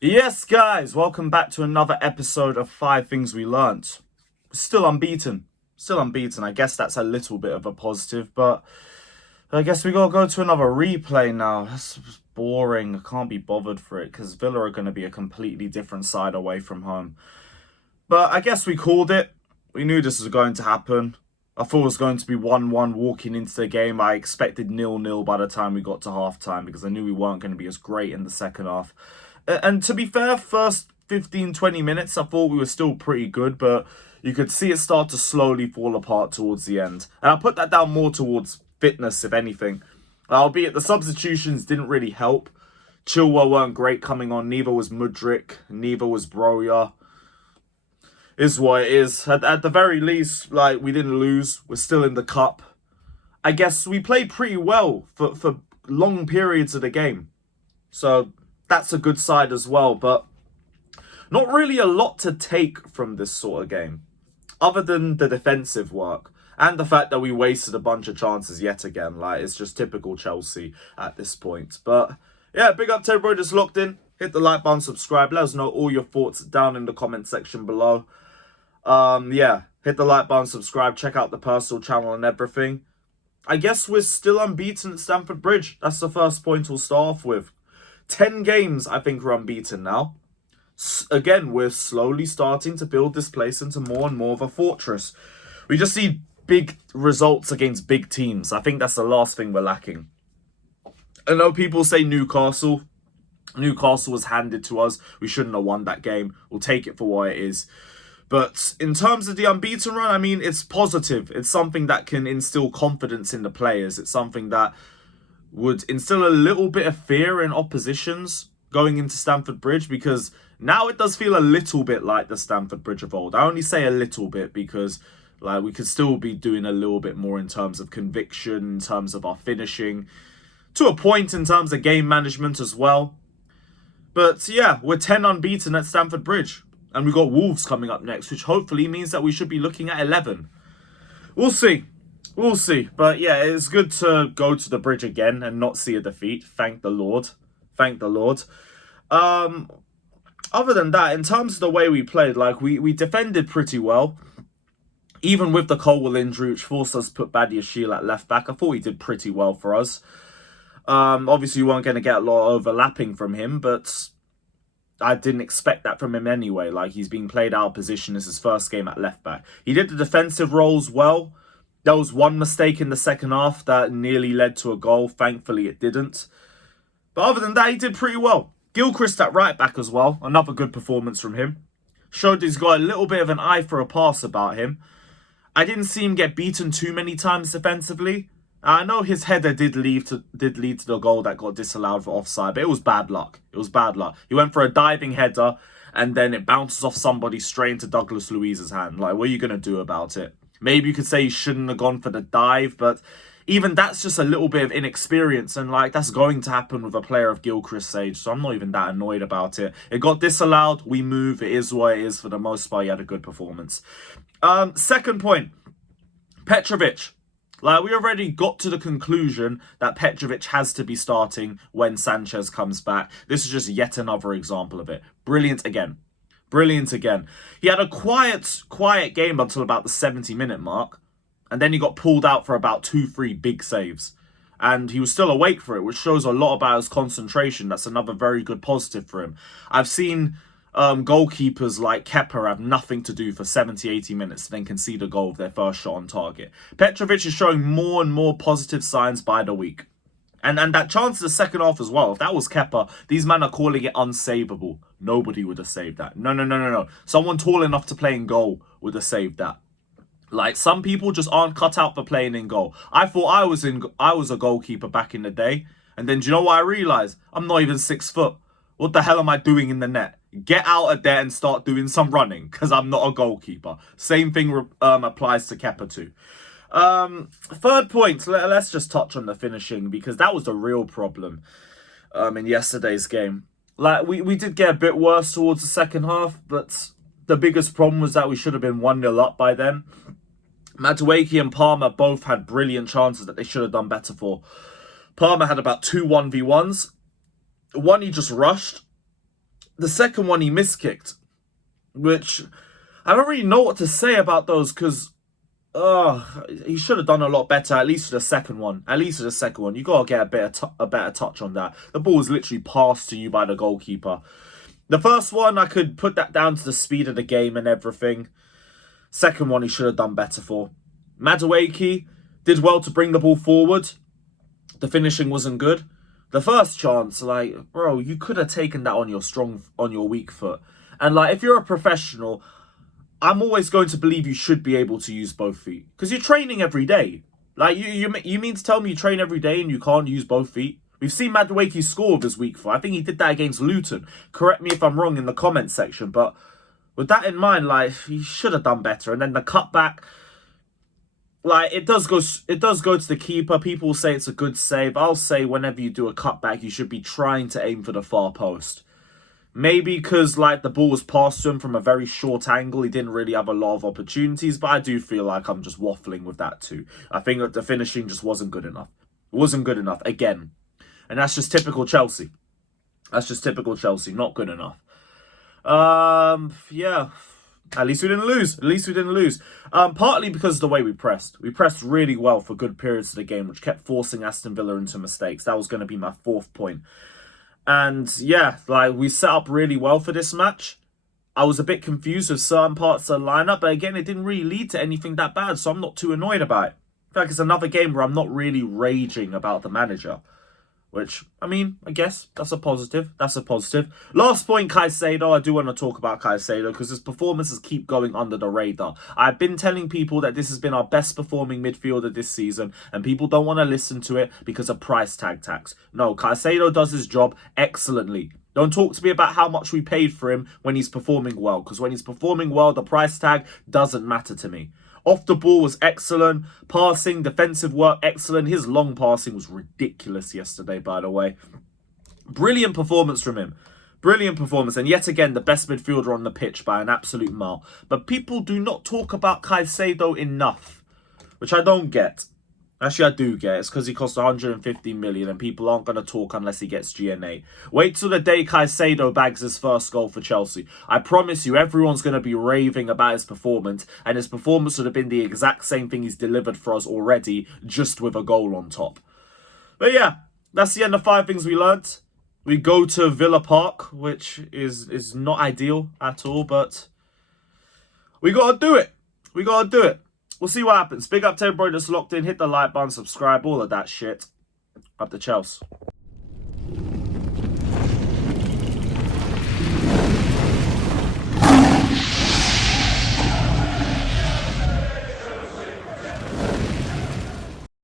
Yes, guys, welcome back to another episode of 5 Things We Learnt. Still unbeaten. Still unbeaten. I guess that's a little bit of a positive, but I guess we gotta go to another replay now. That's boring. I can't be bothered for it because Villa are going to be a completely different side away from home. But I guess we called it. We knew this was going to happen. I thought it was going to be 1-1 walking into the game. I expected 0-0 by the time we got to half-time because I knew we weren't going to be as great in the second half. And to be fair, first 15, 20 minutes, I thought we were still pretty good, but you could see it start to slowly fall apart towards the end. And I put that down more towards fitness, if anything. Albeit the substitutions didn't really help. Chilwell weren't great coming on, neither was Mudryk, neither was Broja. Is what it is. At the very least, like, we didn't lose. We're still in the cup. I guess we played pretty well for long periods of the game. So that's a good side as well, but not really a lot to take from this sort of game, other than the defensive work and the fact that we wasted a bunch of chances yet again. Like, it's just typical Chelsea at this point. But yeah, big up to everybody just locked in. Hit the like button, subscribe. Let us know all your thoughts down in the comment section below. Yeah, hit the like button, subscribe, check out the personal channel and everything. I guess we're still unbeaten at Stamford Bridge. That's the first point we'll start off with. 10 games, I think, we're unbeaten now. Again, we're slowly starting to build this place into more and more of a fortress. We just need big results against big teams. I think that's the last thing we're lacking. I know people say Newcastle. Newcastle was handed to us. We shouldn't have won that game. We'll take it for what it is. But in terms of the unbeaten run, I mean, it's positive. It's something that can instill confidence in the players. It's something that would instill a little bit of fear in oppositions going into Stamford Bridge, because now it does feel a little bit like the Stamford Bridge of old. I only say a little bit because, like, we could still be doing a little bit more in terms of conviction, in terms of our finishing, to a point in terms of game management as well. But yeah, we're 10 unbeaten at Stamford Bridge, and we've got Wolves coming up next, which hopefully means that we should be looking at 11. We'll see. We'll see. But yeah, it's good to go to the bridge again and not see a defeat. Thank the Lord. Thank the Lord. Other than that, in terms of the way we played, like, we defended pretty well. Even with the Colwell injury, which forced us to put Badiashile at left back, I thought he did pretty well for us. Obviously, we weren't going to get a lot of overlapping from him, but I didn't expect that from him anyway. Like, he's being played out of position. This is his first game at left back. He did the defensive roles well. There was one mistake in the second half that nearly led to a goal. Thankfully, it didn't. But other than that, he did pretty well. Gilchrist at right back as well. Another good performance from him. Showed he's got a little bit of an eye for a pass about him. I didn't see him get beaten too many times defensively. I know his header did lead to the goal that got disallowed for offside, but it was bad luck. It was bad luck. He went for a diving header, and then it bounces off somebody straight into Douglas Luiz's hand. Like, what are you going to do about it? Maybe you could say he shouldn't have gone for the dive, but even that's just a little bit of inexperience, and, like, that's going to happen with a player of Gilchrist's age, so I'm not even that annoyed about it. It got disallowed, we move, it is what it is. For the most part, he had a good performance. Second point, Petrovic. Like, we already got to the conclusion that Petrovic has to be starting when Sanchez comes back. This is just yet another example of it. Brilliant again. Brilliant again. He had a quiet game until about the 70-minute mark. And then he got pulled out for about 2-3 big saves. And he was still awake for it, which shows a lot about his concentration. That's another very good positive for him. I've seen goalkeepers like Kepa have nothing to do for 70, 80 minutes and then concede a goal with their first shot on target. Petrovic is showing more and more positive signs by the week. And that chance in the second half as well. If that was Kepa, these men are calling it unsavable. Nobody would have saved that. No. Someone tall enough to play in goal would have saved that. Like, some people just aren't cut out for playing in goal. I thought I was a goalkeeper back in the day. And then, do you know what I realised? I'm not even 6 foot. What the hell am I doing in the net? Get out of there and start doing some running, because I'm not a goalkeeper. Same thing applies to Kepa too. Third point, let's just touch on the finishing, because that was the real problem in yesterday's game. Like, we did get a bit worse towards the second half, but the biggest problem was that we should have been 1-0 up by then. Madueke and Palmer both had brilliant chances that they should have done better for. Palmer had about 2 1v1s. One he just rushed. the second one he miskicked, which I don't really know what to say about those because he should have done a lot better, at least for the second one. At least for the second one. You got to get a better touch on that. The ball was literally passed to you by the goalkeeper. The first one, I could put that down to the speed of the game and everything. Second one, he should have done better for. Madueke did well to bring the ball forward. The finishing wasn't good. The first chance, like, bro, you could have taken that on your weak foot. And, like, if you're a professional, I'm always going to believe you should be able to use both feet. Because you're training every day. Like, you mean to tell me you train every day and you can't use both feet? We've seen Madueke score with his weak foot. I think he did that against Luton. Correct me if I'm wrong in the comment section. But with that in mind, like, he should have done better. And then the cutback, like, it does go to the keeper. People say it's a good save. I'll say whenever you do a cutback, you should be trying to aim for the far post. Maybe because, like, the ball was passed to him from a very short angle. He didn't really have a lot of opportunities. But I do feel like I'm just waffling with that too. I think that the finishing just wasn't good enough. It wasn't good enough. Again. And that's just typical Chelsea. That's just typical Chelsea. Not good enough. Yeah. At least we didn't lose. At least we didn't lose. Partly because of the way we pressed. We pressed really well for good periods of the game, which kept forcing Aston Villa into mistakes. That was going to be my fourth point. And yeah, like, we set up really well for this match. I was a bit confused with certain parts of the lineup, but again, it didn't really lead to anything that bad, so I'm not too annoyed about it. In fact, it's another game where I'm not really raging about the manager. Which, I mean, I guess that's a positive. That's a positive. Last point, Caicedo. I do want to talk about Caicedo because his performances keep going under the radar. I've been telling people that this has been our best performing midfielder this season, and people don't want to listen to it because of price tag tax. No, Caicedo does his job excellently. Don't talk to me about how much we paid for him when he's performing well, because when he's performing well, the price tag doesn't matter to me. Off the ball was excellent. Passing, defensive work, excellent. His long passing was ridiculous yesterday, by the way. Brilliant performance from him. Brilliant performance. And yet again, the best midfielder on the pitch by an absolute mile. But people do not talk about Caicedo enough, which I don't get. Actually, I do get it. It's because he cost 150 million and people aren't going to talk unless he gets GNA. Wait till the day Caicedo bags his first goal for Chelsea. I promise you, everyone's going to be raving about his performance, and his performance would have been the exact same thing he's delivered for us already, just with a goal on top. But yeah, that's the end of 5 things we learnt. We go to Villa Park, which is not ideal at all, but we got to do it. We got to do it. We'll see what happens. Big up to everybody that's locked in. Hit the like button, subscribe, all of that shit. Up to Chelsea.